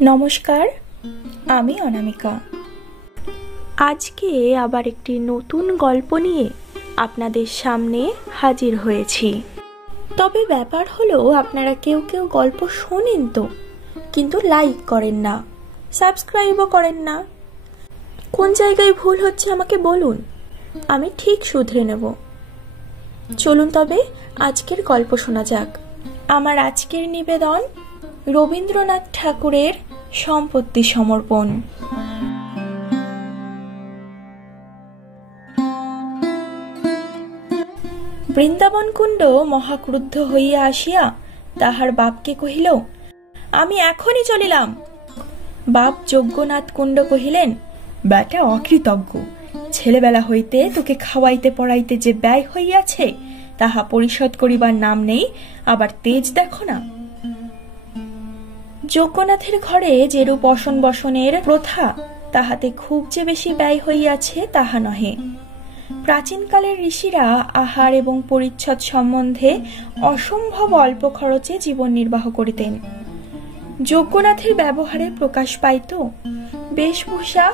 নমস্কার, আমি অনামিকা। আজকে আবার একটি নতুন গল্প নিয়ে আপনাদের সামনে হাজির হয়েছি। তবে ব্যাপার হলো, আপনারা কেউ কেউ গল্প শোনেন তো, কিন্তু লাইক করেন না, সাবস্ক্রাইবও করেন না। কোন জায়গায় ভুল হচ্ছে আমাকে বলুন, আমি ঠিক শুধরে নেব। চলুন তবে আজকের গল্প শোনা যাক। আমার আজকের নিবেদন রবীন্দ্রনাথ ঠাকুরের সম্পত্তি সমর্পণ। বৃন্দাবন কুণ্ড মহাক্রুদ্ধ হইয়া আসিয়া তাহার বাপকে কহিল, আমি এখনই চলিলাম। বাপ যজ্ঞনাথ কুণ্ড কহিলেন, বেটা অকৃতজ্ঞ, ছেলেবেলা হইতে তোকে খাওয়াইতে পড়াইতে যে ব্যয় হইয়াছে তাহা পরিশোধ করিবার নাম নেই, আবার তেজ দেখো না। যজ্ঞনাথের ঘরে যেরূপ অসন বসনের প্রথা, তাহাতে খুব যে বেশি ব্যয় হইয়াছে তাহা নহে। প্রাচীনকালের ঋষিরা আহার এবং পরিচ্ছদ সম্বন্ধে অসম্ভব অল্প খরচে জীবন নির্বাহ করিতেন। যজ্ঞনাথের ব্যবহারে প্রকাশ পাইত। বেশভূষা,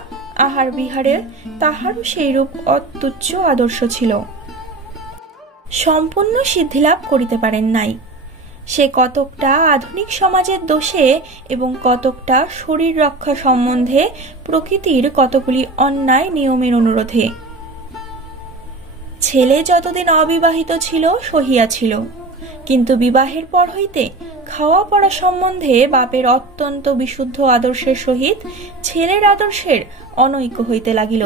আহার বিহারে তাহারও সেইরূপ অত্যুচ্চ আদর্শ ছিল। সম্পূর্ণ সিদ্ধিলাভ করিতে পারেন নাই। সে কতকটা আধুনিক সমাজের দোষে এবং কতকটা শরীর রক্ষা সম্বন্ধে প্রকৃতির কতগুলি অন্যায় নিয়মের অনুরোধে। ছেলে যতদিন অবিবাহিত ছিল সহিয়াছিল, কিন্তু বিবাহের পর হইতে খাওয়া পড়া সম্বন্ধে বাপের অত্যন্ত বিশুদ্ধ আদর্শের সহিত ছেলের আদর্শের অনৈক্য হইতে লাগিল।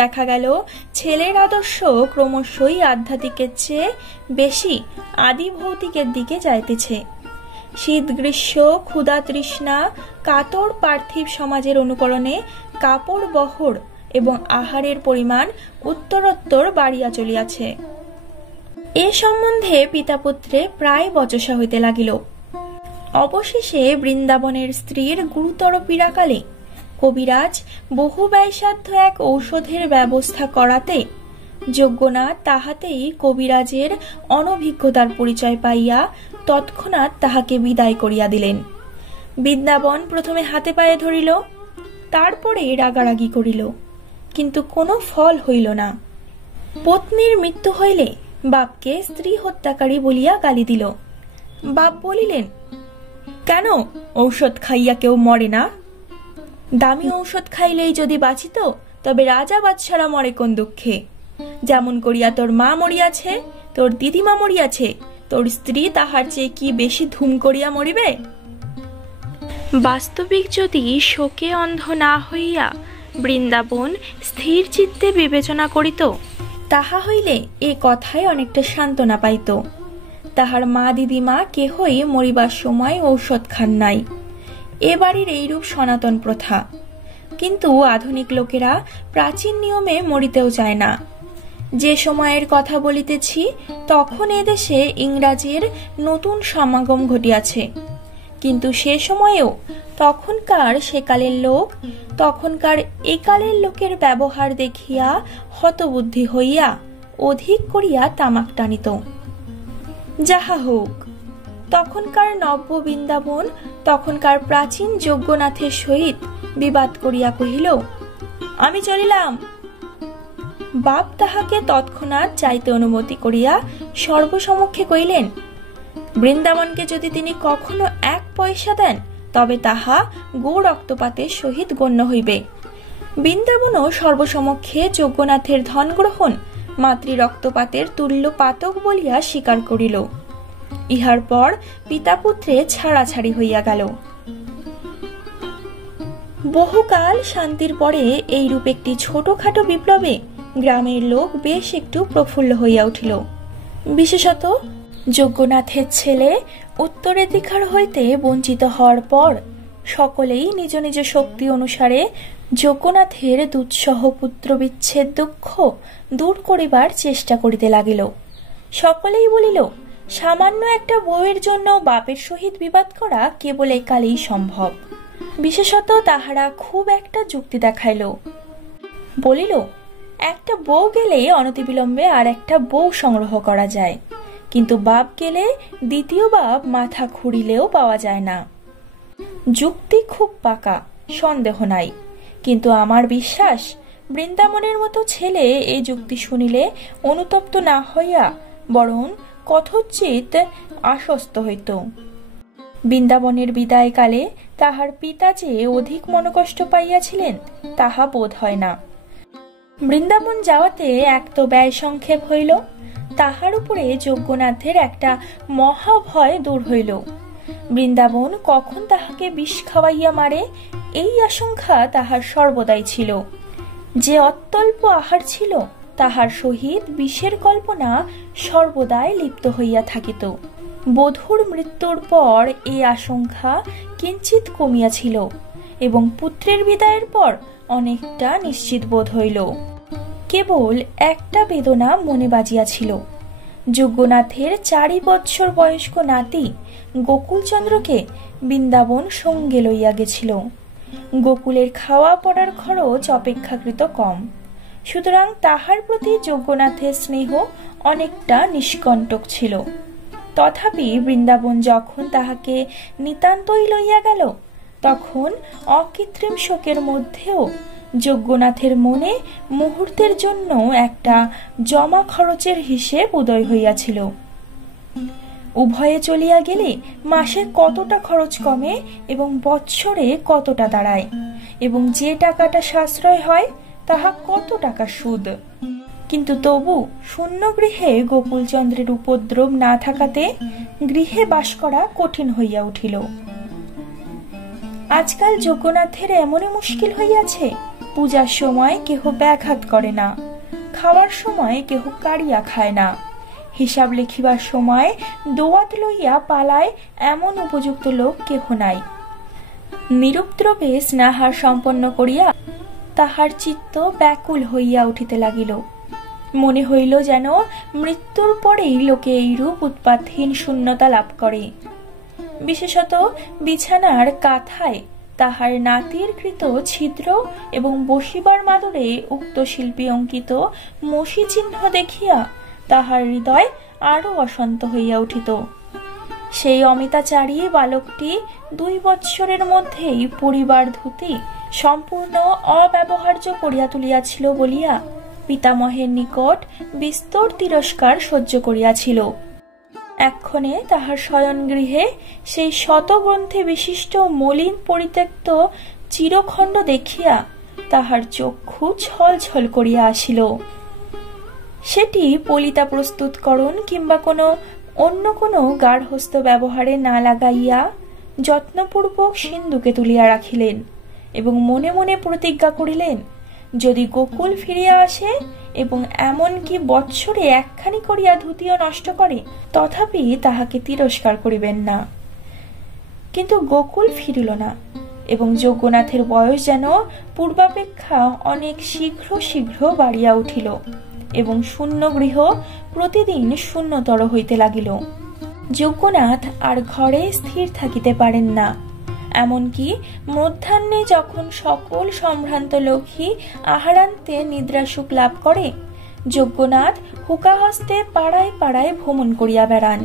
দেখা গেল ছেলের আদর্শ ক্রমশই আধ্যাত্মিকের চেয়ে বেশি আদি ভৌতিকের দিকে যাইতেছে। শীত গ্রীষ্ম, ক্ষুধা তৃষ্ণা, কাতর পার্থিব সমাজের অনুকরণে কাপড় বহর এবং আহারের পরিমাণ উত্তরোত্তর বাড়িয়া চলিয়াছে। এ সম্বন্ধে পিতাপুত্রে প্রায় বচসা হইতে লাগিল। অবশেষে বৃন্দাবনের স্ত্রীর গুরুতর পীড়াকালে কবিরাজ বহু ব্যয়সাধ্য এক ঔষধের ব্যবস্থা করাতে যজ্ঞনাথ তাহাতেই কবিরাজের অনভিজ্ঞতার পরিচয় পাইয়া তৎক্ষণাৎ তাহাকে বিদায় করিয়া দিলেন। বৃন্দাবন প্রথমে হাতে পায়ে ধরিল, তারপরে রাগারাগি করিল, কিন্তু কোনো ফল হইল না। পত্নীর মৃত্যু হইলে বাপকে স্ত্রী হত্যাকারী বলিয়া গালি দিল। বাপ বলিলেন, কেন ঔষধ খাইয়া কেউ মরে না? দামি ঔষধ খাইলেই যদি বাঁচিত, তবে রাজা বাদশারা মরে কোন দুঃখে? যেমন করিয়া তোর মা মরিয়াছে, তোর দিদিমা মরিয়াছে, তোর স্ত্রী তাহার চেয়ে কি বেশি ধুম করিয়া মরিবে? বাস্তবিক যদি শোকে অন্ধ না হইয়া বৃন্দাবন স্থির চিত্তে বিবেচনা করিত, তাহা হইলে এ কথায় অনেকটা সান্ত্বনা পাইত। তাহার মা দিদিমা কেহই মরিবার সময় ঔষধ খান নাই। এ বাড়ির এইরূপ সনাতন প্রথা। কিন্তু আধুনিক লোকেরা প্রাচীন নিয়মে মরিতেও চায় না। যে সময়ের কথা বলিতেছি, তখন এদেশে ইংরাজের নতুন সমাগম ঘটিয়াছে। কিন্তু সে সময়েও তখনকার সেকালের লোক তখনকার একালের লোকের ব্যবহার দেখিয়া হতবুদ্ধি হইয়া অধিক করিয়া তামাক টানিত। যাহা হোক, তখনকার নব্য বৃন্দাবন তখনকার প্রাচীন যজ্ঞনাথের সহিত বিবাদ করিয়া কহিল, আমি চলিলাম। বাপ তাহাকে তৎক্ষণাৎ যাইতে অনুমতি করিয়া সর্বসমক্ষে কহিলেন, বৃন্দাবনকে যদি তিনি কখনো 1 পয়সা দেন, তবে তাহা গো রক্তপাতের সহিত গণ্য হইবে। বৃন্দাবনও সর্বসমক্ষে যজ্ঞনাথের ধন গ্রহণ মাতৃ রক্তপাতের তুল্য পাতক বলিয়া স্বীকার করিল। ইহার পর পিতাপুত্রে ছাড়াছাড়ি হইয়া গেল। বহুকাল শান্তির পরে এইরূপ একটি ছোটখাটো বিপ্লবে গ্রামের লোক বেশ একটু প্রফুল্ল হইয়া উঠিল। বিশেষত যজ্ঞনাথের ছেলে উত্তরাধিকার হইতে বঞ্চিত হওয়ার পর সকলেই নিজ নিজ শক্তি অনুসারে যজ্ঞনাথের দুঃসহ পুত্র বিচ্ছেদ দুঃখ দূর করিবার চেষ্টা করিতে লাগিল। সকলেই বলিল, সামান্য একটা বউয়ের জন্য বাপের সহিত বিবাদ করা কেবল একালেই সম্ভব। বিশেষত তাহারা খুব একটা যুক্তি দেখাইল। বলিল, একটা বউ গেলে অনতিবিলম্বে আর একটা বউ সংগ্রহ করা যায়, কিন্তু বাপ গেলে দ্বিতীয় বাপ মাথা খুঁড়িলেও পাওয়া যায় না। যুক্তি খুব পাকা, সন্দেহ নাই, কিন্তু আমার বিশ্বাস বৃন্দাবনের মতো ছেলে এই যুক্তি শুনিলে অনুতপ্ত না হইয়া বরং কথোচিত আশ্বস্ত হইত। বৃন্দাবনের বিদায়কালে তাহার পিতা যে অধিক মনকষ্ট পাইয়াছিলেন তাহা বোধ হয় না। বৃন্দাবন যাওয়াতে এক তো ব্যয় সংক্ষেপ হইল, তাহার উপরে যজ্ঞনাথের একটা মহাভয় দূর হইল। বৃন্দাবন কখন তাহাকে বিষ খাওয়াইয়া মারে এই আশঙ্কা তাহার সর্বদাই ছিল। যে অত্যল্প আহার ছিল তাহার সহিত বিষের কল্পনা সর্বদাই লিপ্ত হইয়া থাকিত। বধূর মৃত্যুর পর এই আশঙ্কা কিঞ্চিত কমিয়াছিল এবং পুত্রের বিদায়ের পর অনেকটা নিশ্চিত বোধ হইল। কেবল একটা বেদনা মনে বাজিয়াছিল, যজ্ঞনাথের 4 বৎসর বয়স্ক নাতি গোকুলচন্দ্রকে বৃন্দাবন সঙ্গে লইয়া গেছিল। গোকুলের খাওয়া পড়ার খরচ অপেক্ষাকৃত কম, সুতরাং তাহার প্রতি যজ্ঞনাথের স্নেহ অনেকটা নিষ্কণ্টক ছিল। তথাপি বৃন্দাবন যখন তাহাকে নিতান্তই লইয়া গেল তখন অকৃত্রিম শোকের মধ্যেও যজ্ঞনাথের মনে মুহূর্তের জন্য একটা জমা খরচের হিসেব উদয় হইয়াছিল। উভয়ে চলিয়া গেলে মাসে কতটা খরচ কমে এবং বৎসরে কতটা দাঁড়ায়, এবং যে টাকাটা সাশ্রয় হয় তাহা কত টাকা সুদ। কিন্তু তবু শূন্য গৃহে গোকুলচন্দ্রের উপদ্রব না থাকাতে গৃহে বাস করা কঠিন হইয়া উঠিল। আজকাল যজ্ঞনাথের এমনই মুশকিল হইয়াছে, পূজার সময় কেহ ব্যাঘাত করে না, খাওয়ার সময় কেহ কাড়িয়া খায় না, হিসাব লিখিবার সময় দোয়াত লইয়া পালায় এমন উপযুক্ত লোক কেহ নাই। নিরুপদ্রবে স্নাহার সম্পন্ন করিয়া তাহার চিত্ত ব্যাকুল হইয়া উঠিতে লাগিল। মনে হইল যেন মৃত্যুর পরেই লোকে এইরূপ উৎপাতহীন শূন্যতা লাভ করে। বিশেষত বিছানার কাঁথায় তাহার নাতির কৃত ছিদ্র এবং বসিবার মাদুরে উক্ত শিল্পী অঙ্কিত মসি চিহ্ন দেখিয়া তাহার হৃদয় আরো অশান্ত হইয়া উঠিত। সেই অমিতাচারী বালকটি 2 বৎসরের মধ্যেই পরিবার ধুতি সম্পূর্ণ অব্যবহার্য করিয়া তুলিয়াছিল বলিয়া পিতামহের নিকট বিস্তর তিরস্কার সহ্য করিয়াছিল। এক্ষণে তাহার শয়ন গৃহে সেই শতগ্রন্থে বিশিষ্ট মলিন পরিত্যক্ত চিরখণ্ড দেখিয়া তাহার চক্ষু ছল ছল করিয়া আসিল। সেটি পলিতা প্রস্তুতকরণ কিংবা অন্য কোনো গার্হস্থ ব্যবহারে না লাগাইয়া যত্নপূর্বক সিন্ধুকে তুলিয়া রাখিলেন এবং মনে মনে প্রতিজ্ঞা করিলেন, যদি গোকুল ফিরিয়া আসে এবং এমনকি বৎসরে একখানি করিয়া ধুতিও নষ্ট করে তথাপি তাহাকে তিরস্কার করিবেন না। কিন্তু গোকুল ফিরিল না এবং যজ্ঞনাথের বয়স যেন পূর্বাপেক্ষা অনেক শীঘ্র শীঘ্র বাড়িয়া উঠিল এবং শূন্য গৃহ প্রতিদিন শূন্যতর হইতে লাগিল। যজ্ঞনাথ আর ঘরে স্থির থাকিতে পারেন না। এমনকি মধ্যাহ্নে যখন সকল সম্ভ্রান্ত লোকই আহারান্তে নিদ্রাসুখ লাভ করে, যজ্ঞনাথ হুকাহস্তে পাড়ায় পাড়ায় ভ্রমণ করিয়া বেড়ান।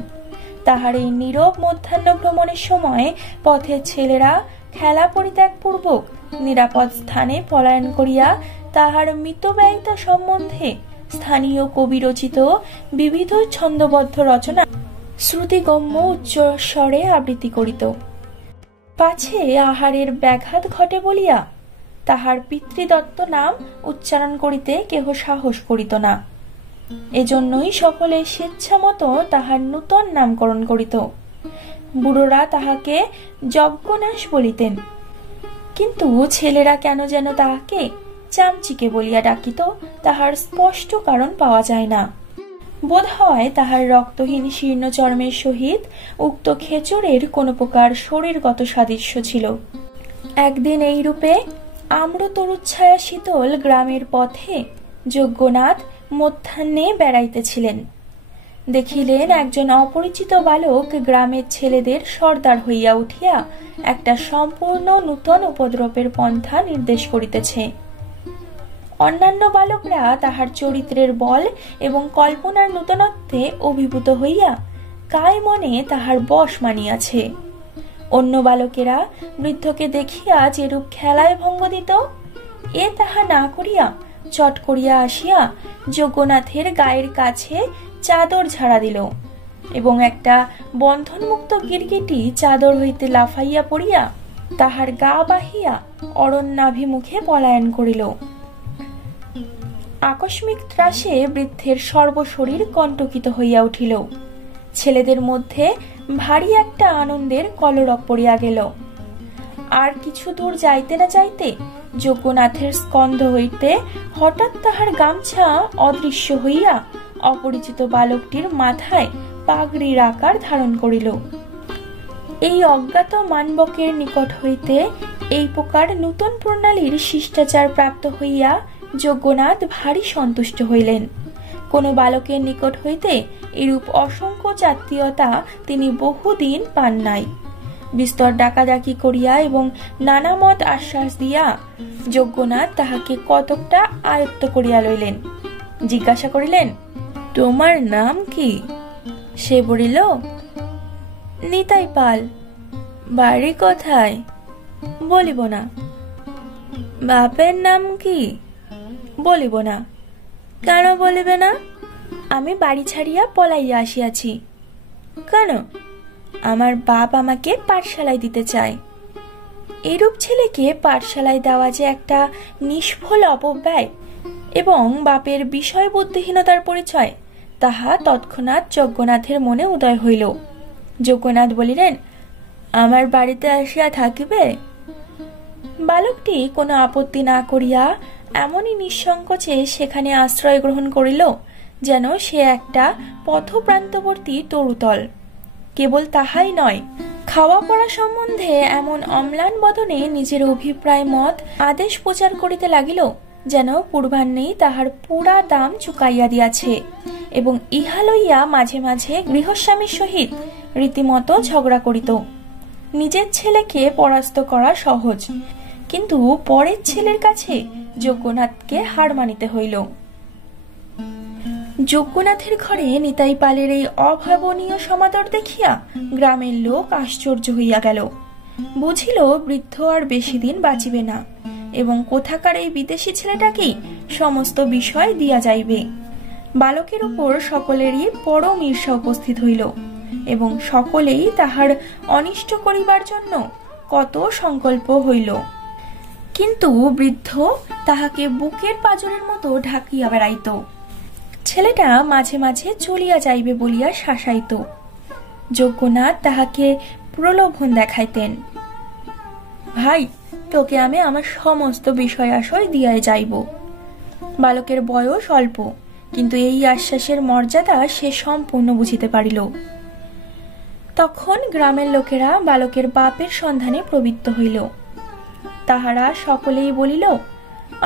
তাহার এই নীরব মধ্যাহ্ন ভ্রমণের সময় পথের ছেলেরা খেলা পরিত্যাগ পূর্বক নিরাপদ স্থানে পলায়ন করিয়া তাহার মিতব্যয়িতা সম্বন্ধে স্থানীয় কবি রচিত বিবিধ ছন্দবদ্ধ রচনা শ্রুতিগম্য উচ্চস্বরে আবৃত্তি করিত। পাছে আহারের ব্যাঘাত ঘটে বলিয়া তাহার পিতৃদত্ত নাম উচ্চারণ করিতে কেহ সাহস করিত না। এজন্যই সকলে স্বেচ্ছামতো তাহার নূতন নামকরণ করিত। বুড়োরা তাহাকে যজ্ঞনাশ বলিতেন, কিন্তু ছেলেরা কেন যেন তাহাকে চামচিকে বলিয়া ডাকিত, তাহার স্পষ্ট কারণ পাওয়া যায় না। বোধ হয় তাহার রক্তহীন শীর্ণ চর্মের সহিত উক্ত খেচরের কোন প্রকার শরীরগত সাদৃশ্য ছিল। একদিন এই রূপে আম্রতরুচ্ছায়া শীতল গ্রামের পথে যজ্ঞনাথ মধ্যাহ্নে বেড়াইতেছিলেন। দেখিলেন একজন অপরিচিত বালক গ্রামের ছেলেদের সর্দার হইয়া উঠিয়া একটা সম্পূর্ণ নূতন উপদ্রবের পন্থা নির্দেশ করিতেছে। অন্যান্য বালকরা তাহার চরিত্রের বল এবং কল্পনার নূতনত্বে অভিভূত হইয়া কায় মনে তাহার বশ মানিয়াছে। অন্য বালকেরা বৃদ্ধকে দেখিয়া যেরূপ খেলায় ভঙ্গ দিত, এ তাহা না করিয়া চট করিয়া আসিয়া যজ্ঞনাথের গায়ের কাছে চাদর ঝাড়া দিল এবং একটা বন্ধনমুক্ত গিরগিটি চাদর হইতে লাফাইয়া পড়িয়া তাহার গা বাহিয়া অরণ্যাভিমুখে পলায়ন করিল। আকস্মিক ত্রাসে বৃদ্ধের সর্বশরীর কণ্টকিত হইয়া উঠিল। ছেলেদের মধ্যে ভারী একটা আনন্দের কলরব পড়িয়া গেল। আর কিছু দূর যাইতে না যাইতে যজ্ঞনাথের স্কন্ধ হইতে হঠাৎ তাহার গামছা অদৃশ্য হইয়া অপরিচিত বালকটির মাথায় পাগড়ির আকার ধারণ করিল। এই অজ্ঞাত মানবকের নিকট হইতে এই প্রকার নূতন প্রণালীর শিষ্টাচার প্রাপ্ত হইয়া যজ্ঞনাথ ভারী সন্তুষ্ট হইলেন। কোন বালকের নিকট হইতে এরূপ অসংখ্য জাতীয়তা তিনি বহুদিন পান নাই। বিস্তর ডাকাডাকি করিয়া এবং নানা মত আশ্বাস দিয়া যজ্ঞনাথ তাহাকে কতকটা আয়ত্ত করিয়া লইলেন। জিজ্ঞাসা করিলেন, তোমার নাম কি? সে বলিল, নিতাই পাল। বাড়ি কোথায়? বলিব না। বাপের নাম কি? বলিব না। কেন বলিবে না? আমি বাড়ি ছাড়িয়া পলাইয়া আসিয়াছি। কেন? আমার বাপ আমাকে পাঠশালায় দিতে চায়। এরূপ ছেলেকে পাঠশালায় দেওয়া যে একটা নিষ্ফল অপব্যয় এবং বাপের বিষয় বুদ্ধিহীনতার পরিচয়, তাহা তৎক্ষণাৎ যজ্ঞনাথের মনে উদয় হইল। যজ্ঞনাথ বলিলেন, আমার বাড়িতে আসিয়া থাকিবে? বালকটি কোনো আপত্তি না করিয়া এমনই নিঃসংকোচে সেখানে আশ্রয় গ্রহণ করিল যেন সে একটা পথপ্রান্তবর্তী তরুতল। কেবল তাহাই নয়, খাওয়া পড়া সম্বন্ধে এমন অম্লান বদনে নিজের অভিপ্রায় মত আদেশ প্রচার করিতে লাগিল যেন পূর্বাহ্নেই তাহার পুরা দাম চুকাইয়া দিয়াছে এবং ইহা লইয়া মাঝে মাঝে গৃহস্বামীর সহিত রীতিমতো ঝগড়া করিত। নিজের ছেলেকে পরাস্ত করা সহজ, কিন্তু পরের ছেলের কাছে যজ্ঞনাথকে হার মানিতে হইল। যজ্ঞনাথের ঘরে নিতাই পালের এই অভাবনীয় সমাদর দেখিয়া গ্রামের লোক আশ্চর্য হইয়া গেল। বুঝিল বৃদ্ধ আর বেশি দিন বাঁচিবে না এবং কোথাকার এই বিদেশি ছেলেটাকেই সমস্ত বিষয় দিয়া যাইবে। বালকের উপর সকলেরই পরম ঈর্ষা উপস্থিত হইল এবং সকলেই তাহার অনিষ্ট করিবার জন্য কত সংকল্প হইল, কিন্তু বৃদ্ধ তাহাকে বুকের পাঁজরের মতো ঢাকিয়া বেড়াইত। ছেলেটা মাঝে মাঝে চলিয়া যাইবে বলিয়া শাসাইত। যজ্ঞনাথ তাহাকে প্রলোভন দেখাইতেন, ভাই, তোকে আমি আমার সমস্ত বিষয় আশয় দিয়াই যাইব। বালকের বয়স অল্প, কিন্তু এই আশ্বাসের মর্যাদা সে সম্পূর্ণ বুঝিতে পারিল। তখন গ্রামের লোকেরা বালকের বাপের সন্ধানে প্রবৃত্ত হইল। তাহারা সকলেই বলিল,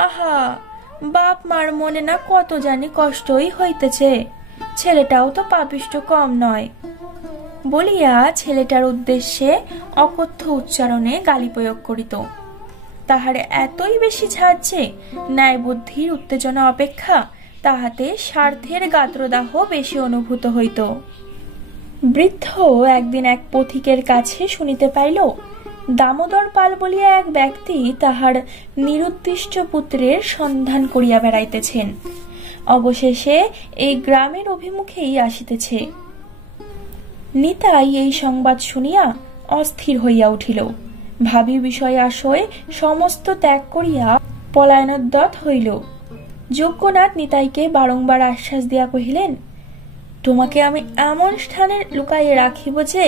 আহা, বাপ মার মনে না কত জানি কষ্টই হইতেছে, ছেলেটাও তো পাপিষ্ঠ কম নয়। বলিয়া ছেলেটার উদ্দেশ্যে অকথ্য উচ্চারণে গালি প্রয়োগ করিত। তাহার এতই বেশি ঝাঁজ যে ন্যায় বুদ্ধির উত্তেজনা অপেক্ষা তাহাতে স্বার্থের গাত্রদাহ বেশি অনুভূত হইত। বৃদ্ধ একদিন এক পথিকের কাছে শুনিতে পাইল, দামোদর পাল বলিয়া এক ব্যক্তি তাহার নিরুদ্দিষ্ট পুত্রের সন্ধান করিয়া বেড়াইতেছেন, অবশেষে এই গ্রামের অভিমুখেই আসিতেছে। নিতাই এই সংবাদ শুনিয়া অস্থির হইয়া উঠিল। ভাবি বিষয় আশয় সমস্ত ত্যাগ করিয়া পলায়নোদ্যত হইল। যজ্ঞনাথ নিতাইকে বারংবার আশ্বাস দিয়া কহিলেন, তোমাকে আমি এমন স্থানে লুকাইয়ে রাখিব যে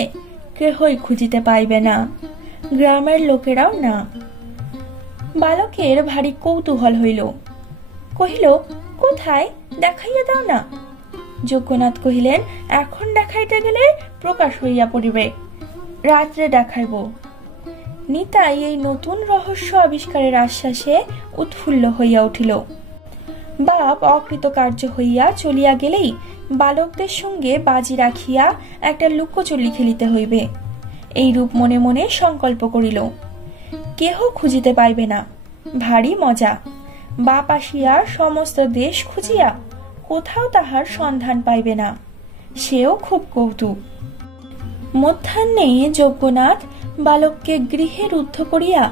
কেহই খুঁজিতে পাইবে না, গ্রামের লোকেরাও না। বালকের ভারী কৌতূহল হইল, কহিল, কোথায়, দেখাইয়া দাও না। যজ্ঞনাথ কহিলেন, এখন দেখাইতে গেলে প্রকাশ হইয়া পড়িবে, রাত্রে দেখাইব। নিতাই এই নতুন রহস্য আবিষ্কারের আশ্বাসে উৎফুল্ল হইয়া উঠিল। বাপ অকৃতকার্য হইয়া চলিয়া গেলেই বালকদের সঙ্গে বাজি রাখিয়া একটা লুকোচুরি খেলিতে হইবে, এইরূপ মনে মনে সংকল্প করিল। কেহ খুঁজিতে পাইবে না, ভারী মজা। বাপ আসিয়া সমস্ত দেশ খুঁজিয়া কোথাও তাহার সন্ধান পাইবে না, সেও খুব কৌতুক। মধ্যাহ্নে যজ্ঞনাথ বালককে গৃহে রুদ্ধ করিয়া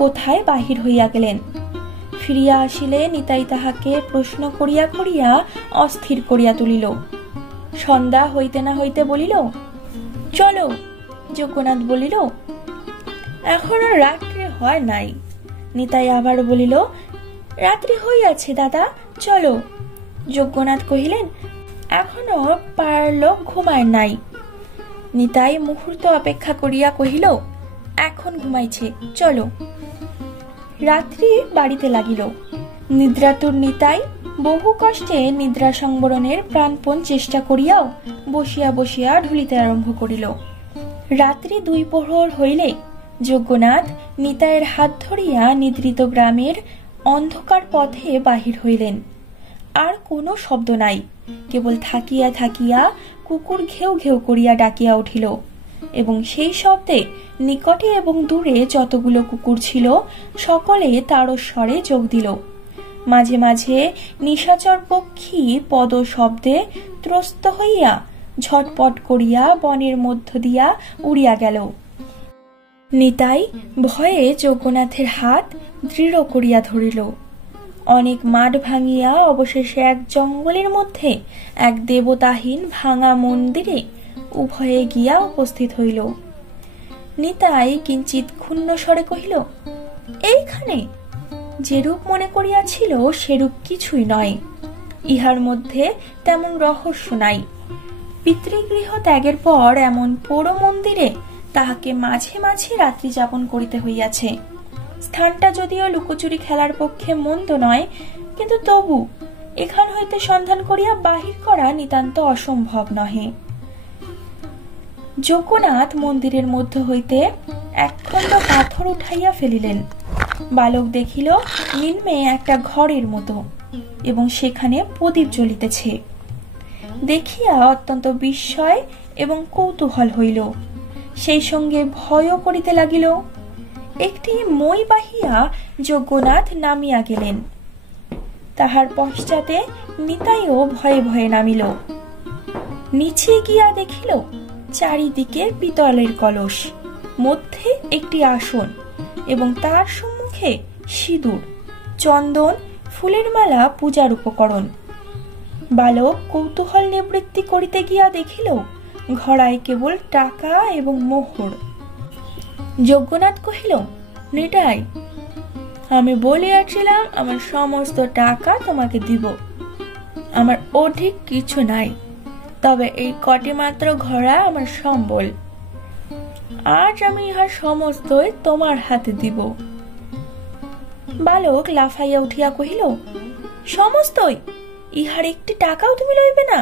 কোথায় বাহির হইয়া গেলেন। ফিরিয়া আসিলে নিতাই তাহাকে প্রশ্ন করিয়া করিয়া অস্থির করিয়া তুলিল। সন্ধ্যা হইতে না হইতে বলিল, চলো। যজ্ঞনাথ বলিল, এখনো রাত্রি হয় নাই। নিতাই আবার বলিল, রাত্রি হইয়াছে দাদা, চলো। যজ্ঞনাথ কহিলেন, এখনো পাড়ার লোক ঘুমায় নাই। নিতাই মুহূর্ত অপেক্ষা করিয়া কহিল, এখন ঘুমাইছে, চলো। রাত্রি বাড়িতে লাগিল। নিদ্রাতুর নিতাই বহু কষ্টে নিদ্রা সংবরণের প্রাণপণ চেষ্টা করিয়াও বসিয়া বসিয়া ঢুলিতে আরম্ভ করিল। রাত্রি 2 প্রহর হইলে যজ্ঞনাথ নিতাইয়ের হাত ধরিয়া নিদ্রিত গ্রামের অন্ধকার পথে বাহির হইলেন। আর কোনো শব্দ নাই, কেবল থাকিয়া থাকিয়া কুকুর ঘেউ ঘেউ করিয়া ডাকিয়া উঠিল, এবং সেই শব্দে নিকটে এবং দূরে যতগুলো কুকুর ছিল সকলে তারস্বরে যোগ দিল। মাঝে মাঝে নিশাচর পক্ষী পদ শব্দে ত্রস্ত হইয়া ঝটপট করিয়া বনের মধ্য দিয়া উড়িয়া গেল। নিতাই ভয়ে যজ্ঞনাথের হাত দৃঢ় করিয়া ধরিল। অনেক মাঠ ভাঙিয়া অবশেষে এক জঙ্গলের মধ্যে এক দেবতাহীন ভাঙা মন্দিরে উভয়ে গিয়া উপস্থিত হইল। নিতাই কিঞ্চিত ক্ষুণ্ণ স্বরে কহিল, এইখানে? যেরূপ মনে করিয়াছিল সেরূপ কিছুই নয়, ইহার মধ্যে তেমন রহস্য নাই। পিতৃগৃহ ত্যাগের পর এমন পোড়ো মন্দিরে তাহাকে মাঝে মাঝে রাত্রি যাপন করিতে হইয়াছে। স্থানটা যদিও লুকোচুরি খেলার পক্ষে মন্দ নয়, কিন্তু তবু এখান হইতে সন্ধান করিয়া বাহির করা নিতান্ত অসম্ভব নহে। যজ্ঞনাথ মন্দিরের মধ্য হইতে এক খণ্ড পাথর উঠাইয়া ফেলিলেন। বালক দেখিল নিম্নে একটা ঘরের মতো, এবং সেখানে প্রদীপ জ্বলিতেছে। দেখিয়া অত্যন্ত বিস্ময় এবং কৌতূহল হইল, সেই সঙ্গে ভয়ও করিতে লাগিল। একটি মই বাহিয়া যজ্ঞনাথ নামিয়া গেলেন। তাহার পশ্চাতে নিতাইও ভয়ে ভয়ে নামিল। নিচে গিয়া দেখিল চারিদিকে পিতলের কলস, মধ্যে একটি আসন, এবং তার সম্মুখে সিঁদুর, চন্দন, ফুলের মালা, পূজার উপকরণ। বালক কৌতূহল নিবৃত্তি করিতে গিয়া দেখিল ঘড়ায় কেবল টাকা এবং মোহর। যজ্ঞনাথ কহিল, নিতাই, আমি বলিয়াছিলাম আমার সমস্ত টাকা তোমাকে দিব, আমার অধিক কিছু নাই, তবে এই কটি মাত্র ঘড়া আমার সম্বল। আজ আমি ইহার সমস্তই তোমার হাতে দিব। বালক লাফাইয়া উঠিয়া কহিল, সমস্তই? ইহার একটি টাকাও তুমি লইবে না?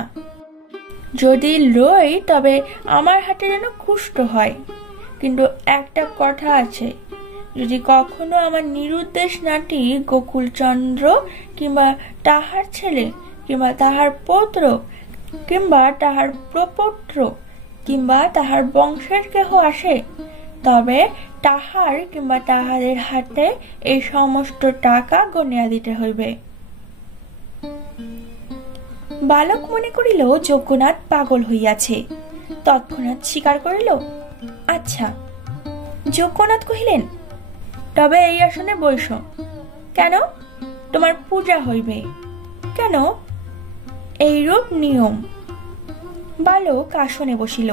যদি লই তবে আমার হাতে যেন কুষ্ঠ হয়, কিন্তু একটা কথা আছে, যদি কখনো আমার নিরুদ্দেশ নাতি গোকুলচন্দ্র কিংবা তাহার ছেলে কিংবা তাহার পৌত্র কিংবা তাহার প্রপৌত্র কিংবা তাহার বংশের কেহ আসে, তবে তাহার কিংবা তাহাদের হাতে এই সমস্ত টাকা গনিয়া দিতে হইবে। বালক মনে করিল যজ্ঞনাথ পাগল হইয়াছে, তৎক্ষণাৎ স্বীকার করিল, আচ্ছা। যজ্ঞনাথ কহিলেন, তবে এই আসনে বইস। কেন? তোমার পূজা হইবে। কেন? এইরূপ নিয়ম। বালক আসনে বসিল।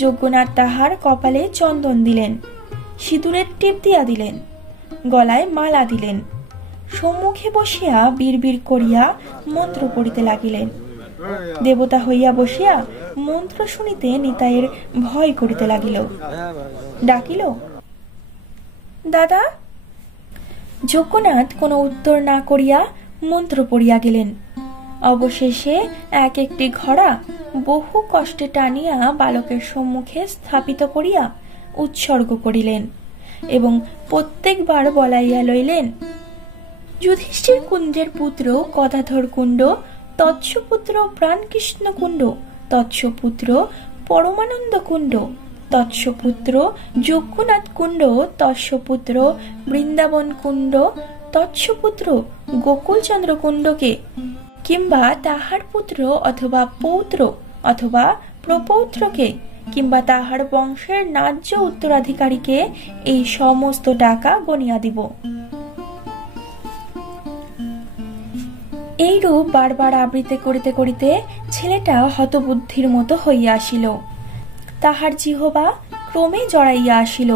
যজ্ঞনাথ তাহার কপালে চন্দন দিলেন, সিঁদুরের টিপ দিয়া দিলেন, গলায় মালা দিলেন, সম্মুখে বসিয়া বিড়বিড় করিয়া মন্ত্র পড়িতে লাগিলেন। দেবতা হইয়া বসিয়া মন্ত্র শুনিতে নিতাইয়ের ভয় করিতে লাগিল। ডাকিল, দাদা। যজ্ঞনাথ কোনো উত্তর না করিয়া মন্ত্র পড়িয়া গেলেন। অবশেষে এক একটি ঘড়া বহু কষ্টে টানিয়া বালকের সম্মুখে স্থাপিত করিয়া উৎসর্গ করিলেন, এবং প্রত্যেকবার বলাইয়া লইলেন, যুধিষ্ঠির কুঞ্জের পুত্র গদাধর কুণ্ড, তৎসপুত্র প্রাণকৃষ্ণ কুণ্ড, তৎসপুত্র পরমানন্দ কুণ্ড, তৎসপুত্র যজ্ঞনাথ কুণ্ড, তৎসপুত্র বৃন্দাবন কুণ্ড, তৎসপুত্র গোকুলচন্দ্র কুণ্ডকে কিংবা তাহার পুত্র অথবা পৌত্র অথবা প্রপৌত্রকে কিংবা তাহার বংশের ন্যায্য উত্তরাধিকারীকে এই সমস্ত টাকা গনিয়া দিব। এইরূপ বারবার আবৃত্তি করিতে করিতে ছেলেটা হতবুদ্ধির মতো হইয়া আসিল। তাহার জিহ্বা ক্রমে জড়াইয়া আসিল।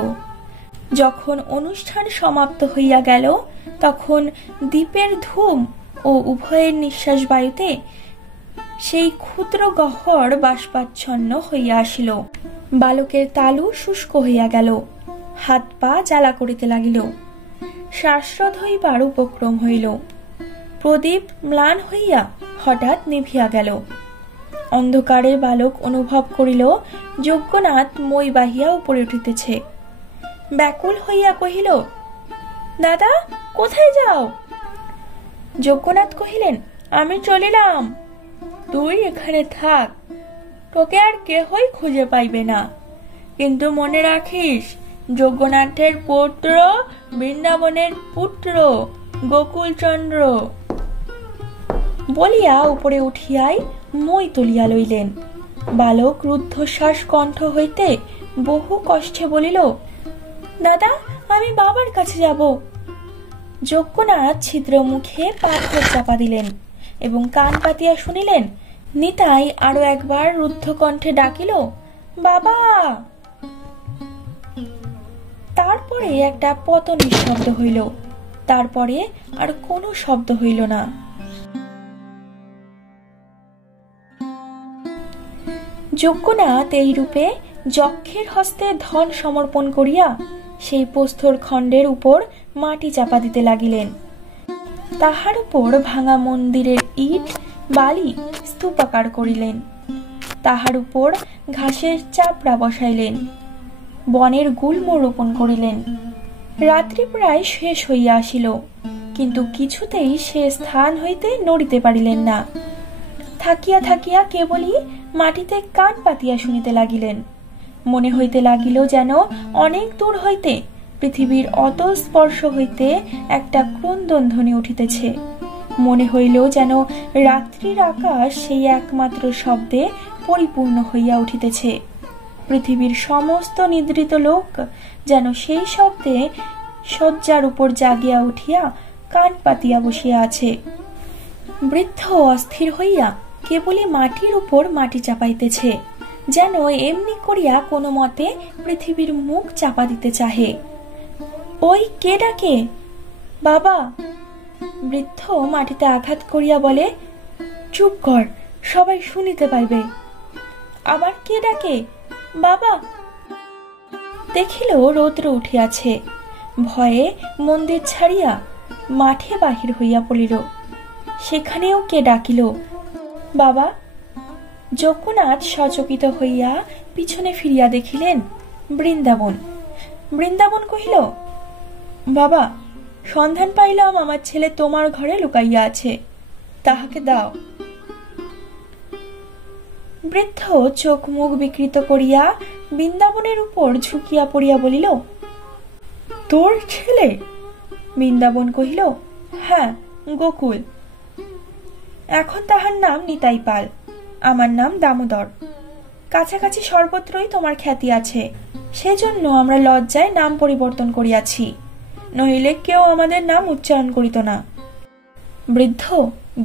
যখন অনুষ্ঠান সমাপ্ত হইয়া গেল তখন দ্বীপের ধূম ও উভয়ের নিঃশ্বাস বায়ুতে সেই ক্ষুদ্র গহ্বর বাষ্পাচ্ছন্ন হইয়া আসিল। বালকের তালু শুষ্ক হইয়া গেল, হাত পা জ্বালা করিতে লাগিল, শ্বাসরোধ হইবার উপক্রম হইল। প্রদীপ ম্লান হইয়া হঠাৎ নিভিয়া গেল। অন্ধকারে বালক অনুভব করিল যজ্ঞনাথ মই বাহিয়া উপরে উঠিতেছে। ব্যাকুল হইয়া কহিল, দাদা, কোথায় যাও? যজ্ঞনাথ কহিলেন, আমি চলিলাম, তুই এখানে থাক, তোকে আর কেহই খুঁজে পাইবে না। কিন্তু মনে রাখিস, যজ্ঞনাথের পুত্র বৃন্দাবনের পুত্র গোকুলচন্দ্র। বলিয়া উপরে উঠিয়াই মই তুলিয়া লইলেন। বালক রুদ্ধশ্বাস কণ্ঠ হইতে বহু কষ্টে বলিল, দাদা, আমি বাবার কাছে যাব। যজ্ঞনাথ ছিদ্র মুখে পাথর চাপা দিলেন এবং কান পাতিয়া শুনিলেন নিতাই আরো একবার রুদ্ধ কণ্ঠে ডাকিল, বাবা। তারপরে একটা পতনের শব্দ হইল, তারপরে আর কোনো শব্দ হইল না। যজ্ঞনাথ এই রূপে যক্ষের হস্তে ধন সমর্পণ করিয়া সেই প্রস্তর খণ্ডের উপর মাটি চাপা দিতে লাগিলেন। তাহার উপর ভাঙা মন্দিরের ইট বালি স্তূপাকার করিলেন। তাহার উপর ঘাসের চাপড়া বসাইলেন, বনের গুল্ম রোপণ করিলেন। রাত্রি প্রায় শেষ হইয়া আসিল, কিন্তু কিছুতেই সে স্থান হইতে নড়িতে পারিলেন না। থাকিয়া থাকিয়া কেবলই মাটিতে কান পাতিয়া শুনিতে লাগিলেন। মনে হইতে লাগিল যেন অনেক দূর হইতে পৃথিবীর অতল স্পর্শ হইতে একটা ক্রন্দন ধ্বনি উঠিতেছে। মনে হইল যেন রাত্রির আকাশ সেই একমাত্র শব্দে পরিপূর্ণ হইয়া উঠিতেছে। পৃথিবীর সমস্ত নিদ্রিত লোক যেন সেই শব্দে শয্যার উপর জাগিয়া উঠিয়া কান পাতিয়া বসিয়া আছে। বৃদ্ধ অস্থির হইয়া কেবলই মাটির উপর মাটি চাপাইতেছে, যেন এমনি করিয়া কোনো মতে পৃথিবীর মুখ চাপা দিতে চাহে। ওই, কে ডাকে? বাবা। বৃদ্ধ মাটিতে আঘাত করিয়া বলে, চুপ কর, সবাই শুনিতে পাইবে। আবার কে ডাকে? বাবা। দেখিল রৌদ্র উঠিয়াছে। ভয়ে মন্দির ছাড়িয়া মাঠে বাহির হইয়া পড়িল। সেখানেও কে ডাকিল, বাবা। যজ্ঞনাথ সচকিত হইয়া পিছনে ফিরিয়া দেখিলেন বৃন্দাবন। বৃন্দাবন কহিল, বাবা, সন্ধান পাইলাম আমার ছেলে তোমার ঘরে লুকাইয়া আছে, তাহাকে দাও। বৃদ্ধ চোখ মুখ বিকৃত করিয়া বৃন্দাবনের উপর ঝুঁকিয়া পড়িয়া বলিল, তোর ছেলে? বৃন্দাবন কহিল, হ্যাঁ, গোকুল। এখন তাহার নাম নিতাই পাল, আমার নাম দামোদর। কাছাকাছি সর্বত্রই তোমার খ্যাতি আছে, সেজন্য আমরা লজ্জায় নাম পরিবর্তন করিয়াছি, নইলে কেউ আমাদের নাম উচ্চারণ করিত না। বৃদ্ধ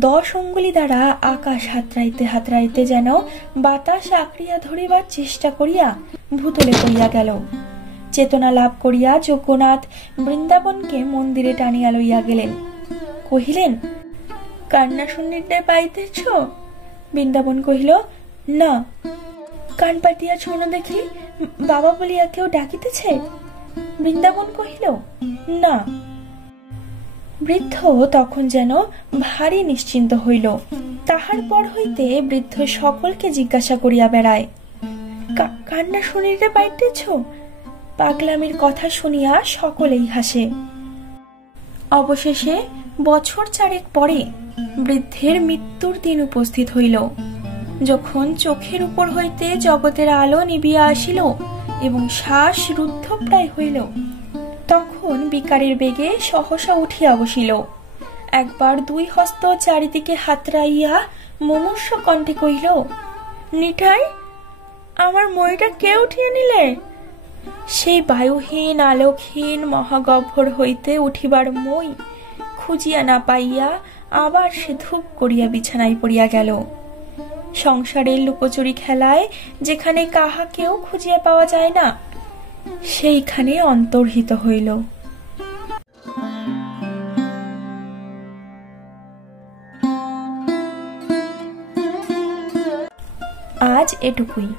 10 অঙ্গুলি দ্বারা আকাশ হাতড়াইতে হাতড়াইতে যেন বাতাস আঁকড়িয়া ধরিবার চেষ্টা করিয়া ভূতলে পড়িয়া গেল। চেতনা লাভ করিয়া যজ্ঞনাথ বৃন্দাবনকে মন্দিরে টানিয়া লইয়া গেলেন। কহিলেন, কান্না শুনিতে পাইতেছ? বৃন্দাবন কহিল, না। কান পাতিয়া শোনো দেখি, বাবা বলিয়া কেউ ডাকিতেছে? বৃন্দাবন কহিল, না। বৃদ্ধ তখন যেন ভারী নিশ্চিন্ত হইল। তাহার পর হইতে বৃদ্ধ সকলকে জিজ্ঞাসা করিয়া বেড়ায়, কান্না শুনিতে পাইতেছ? পাগলামির কথা শুনিয়া সকলেই হাসে। অবশেষে বছর 4 পরে বৃদ্ধের মৃত্যুর দিন উপস্থিত হইল। যখন চোখের উপর হইতে জগতের আলো নিবিয়া আসিল এবং শ্বাস রুদ্ধপ্রায় হইল, তখন বিকারের বেগে সহসা উঠিয়া বসিল। একবার 2 হস্ত চারিদিকে হাতড়াইয়া মুমূর্ষ কণ্ঠে কহিল, নিতাই, আমার মইটা কে উঠিয়ে নিলে? সেই বায়ুহীন আলোকহীন মহাগহ্বর হইতে উঠিবার মই খুঁজিয়া না পাইয়া আবার সে ধূপ করিয়া বিছানায় পড়িয়া গেল। সংসারের লুকোচুরি খেলায় যেখানে কাহাকেও খুঁজিয়া পাওয়া যায় না, সেইখানে অন্তর্হিত হইল। আজ এটুকুই।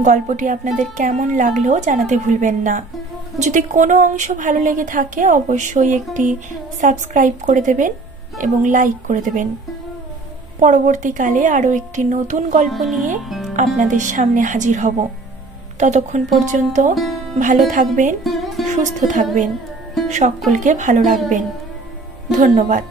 গল্পটি আপনাদের কেমন লাগলো জানাতে ভুলবেন না। যদি কোনো অংশ ভালো লেগে থাকে অবশ্যই একটি সাবস্ক্রাইব করে দেবেন এবং লাইক করে দেবেন। পরবর্তীকালে আরও একটি নতুন গল্প নিয়ে আপনাদের সামনে হাজির হব। ততক্ষণ পর্যন্ত ভালো থাকবেন, সুস্থ থাকবেন, সকলকে ভালো রাখবেন। ধন্যবাদ।